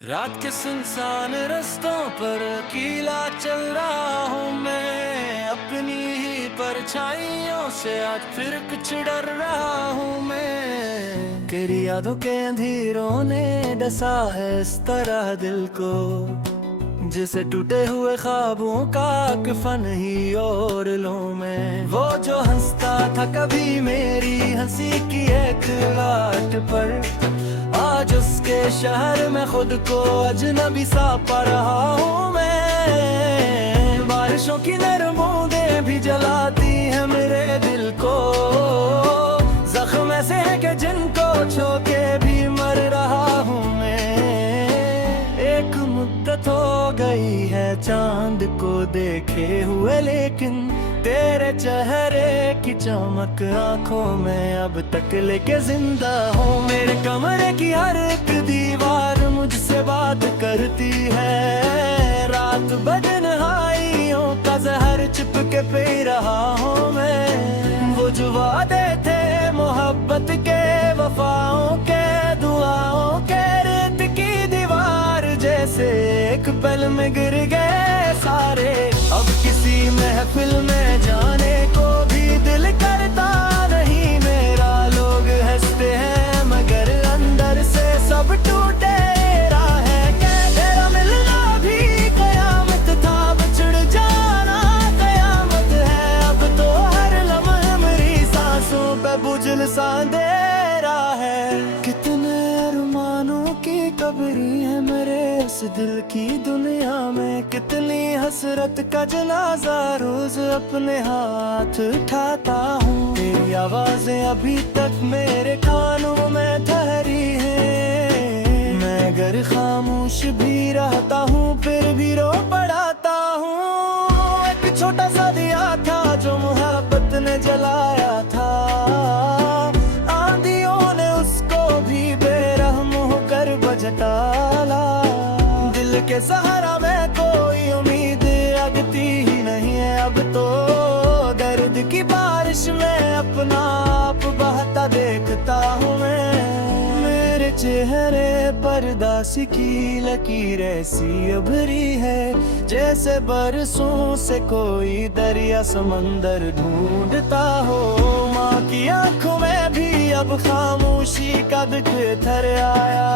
रात के सुनसान रास्तों पर अकेला चल रहा हूँ मैं, अपनी ही परछाइयों से आज फिर कुछ डर रहा हूँ मैं। तेरी यादों के अंधेरों ने डसा है इस तरह दिल को, जिसे टूटे हुए ख्वाबों का कफन ही ओढ़ लूं मैं। वो जो हंसता था कभी मेरी हंसी की एक बात पर, आज उसके शहर में खुद को अजनबी सा पा रहा हूँ मैं। बारिशों की नरम बूंदें भी जलाती है मेरे दिल को, जख्म ऐसे हैं कि जिनको छू के भी मर रहा हूँ मैं। एक मुद्दत हो गई है चांद को देखे हुए, लेकिन तेरे चेहरे की चमक आंखों में अब तक लेके जिंदा हूँ। मेरे कमरे की हर एक दीवार मुझसे बात करती है, रात बदनहाइयों का जहर चिपके पी रहा हूँ मैं। वो जो वादे थे मोहब्बत के, वफाओं के, दुआओं के, रेत की दीवार जैसे एक पल में गिर गए सारे। अब किसी महफिल में जाने को भी दिल करता नहीं मेरा। लोग हंसते हैं मगर अंदर से सब टूटे है। तेरा मिलना भी कयामत था, बिछड़ जाना कयामत है। अब तो हर लम्हा मेरी सांसों पे बुझल सा अंधेरा है। कितने अरमानों की कब्री है मेरे इस दिल की दुनिया में, कितनी हसरत का जनाजा रोज अपने हाथ उठाता हूँ। तेरी आवाजें अभी तक मेरे कानों में ठहरी है, मैं अगर खामोश भी रहता हूँ फिर भी रो पड़ाता हूँ। एक छोटा सा दिया था जो मोहब्बत ने जलाया था, आंधियों ने उसको भी बेरहम होकर बज डाला। दिल के सहारा में कोई उम्मीद लगती ही नहीं है अब तो, दर्द की बारिश में अपना आप बहता देखता हूँ मैं। मेरे चेहरे पर दासी की लकीर ऐसी उभरी है, जैसे बरसों से कोई दरिया समंदर ढूंढता हो। माँ की आंखों में भी अब खामोशी का बिखर आया,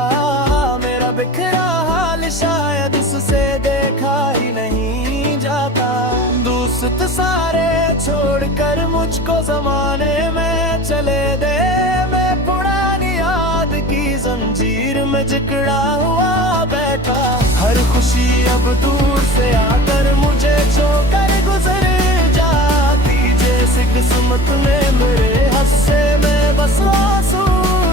मेरा बिखरा हाल शायद उससे देखा ही नहीं जाता। दोस्त सारे छोड़कर मुझको जमाने में चले दे, मैं पुरानी याद की जंजीर में जकड़ा हुआ बैठा। हर खुशी अब दूर से आकर मुझे छोड़कर गुजर जाती, जैसे किस्मत ने मेरे हिस्से में बस आंसू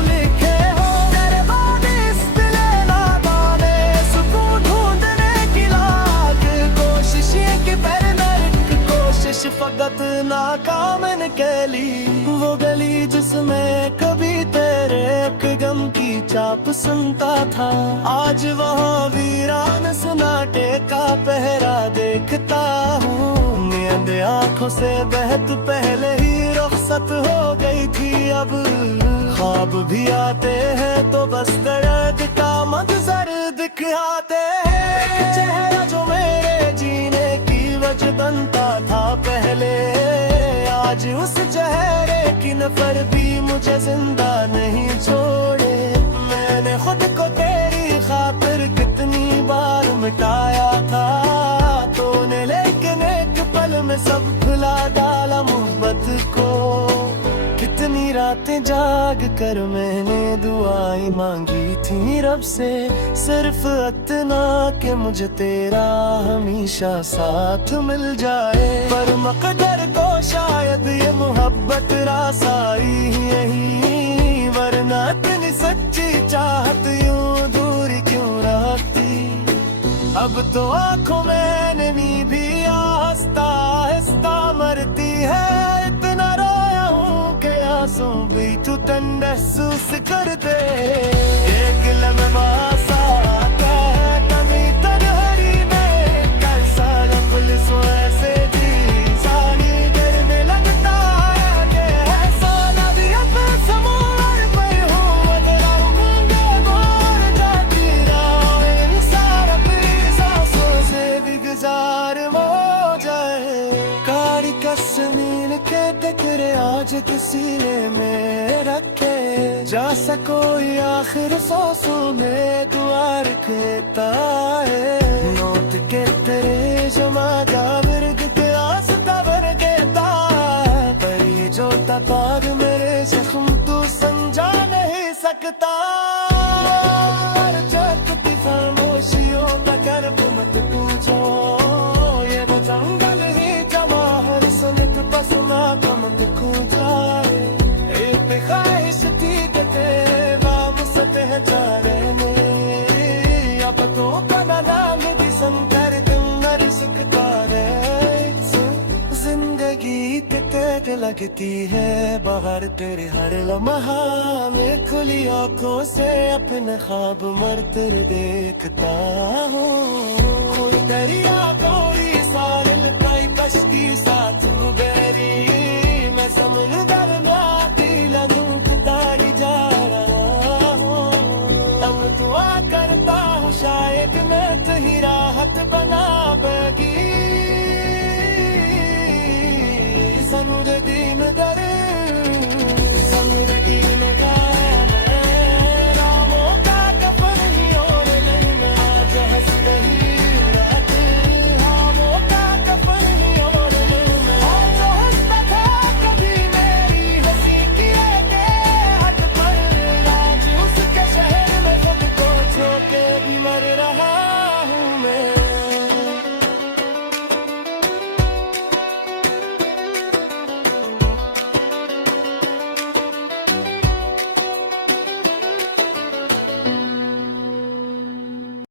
लिखे हो। तेरे बाद इस दिल नादाने सुकून ढूंढने की लाख कोशिश ये कि कोशिश फकत नाकाम निकली। वो गली जिसमें कभी तेरे गम की चाप सुनता था, आज वहाँ वीरान सन्नाटे का पहरा देखता हूँ। नींद आंखों से बहत पहले ही रुखसत हो गई थी, अब ख्वाब भी आते हैं तो बस दर्द का मंजर दिखाते हैं। चेहरा जो मेरे जीने की वजह बनता था पहले, आज उस चेहरे की नफर भी मुझे जिंदा नहीं छोड़े। मैंने खुद को तेरी खातिर कितनी बार मिटाया था तूने, लेकिन एक पल में सब भुला डाला मोहब्बत को। कितनी रातें जाग कर मैंने दुआएं मांगी थी रब से, सिर्फ इतना कि मुझे तेरा हमेशा साथ मिल जाए। पर मकदर को शायद ये मोहब्बत रासाई यही, वरना इतनी सच्ची चाहत यूं दूरी क्यों रहती। अब तो आंखों में नमी भी आहिस्ता आहिस्ता मरती है। इतना रोया हूँ कि आंसू भी तू तन महसूस कर दे। एक लम्हा सा आता है कभी तन्हाई में, कैसा पुलिस ऐसे जी सारी देर में लगता है कि ऐसा नदिया पे समुद्र पर हूँ। अगर गूंगे बोल जाती राह फिक्र आज किसी ने में रखे, जा सको आखिर सांसों में दुआ रखता है। नोट के तेरे जमा जाविर्द के आस्था भर देता है, पर ये जो तपाग मेरे जख्म तू समझा नहीं सकता। चकती खामोशियों का कर्ब मत पूछो, ये वो जंगल ही जमा हर सुनत पसमा कम खो जाए। एक ख्वाहिश थी कि तेरे बाब सतह चारे ने, अब तो कना नाम भी संकर तुम नर सिखता रहे। जिंदगी तेज लगती है बाहर तेरे हर लम्हा में, खुली आंखों से अपने ख्वाब मरते देखता हूँ। कोई दरिया कोई साहिल कोई कश्ती साथ बैरी, मैं समंदर में आती लगता ही जा रहा हूँ। अब दुआ करता हूँ शायद मैं तुही राहत बना पाएगी। समुद्र दीन दर समुद्र दीन गाने, रामों का कफन ही और नहीं मैं आज हंस रही रात। रामों का कफन ही और नहीं मैं आज जो हंसता था कभी मेरी हंसी की हद पर, आज उसके शहर में खुद को छोड़ के भी मर रहा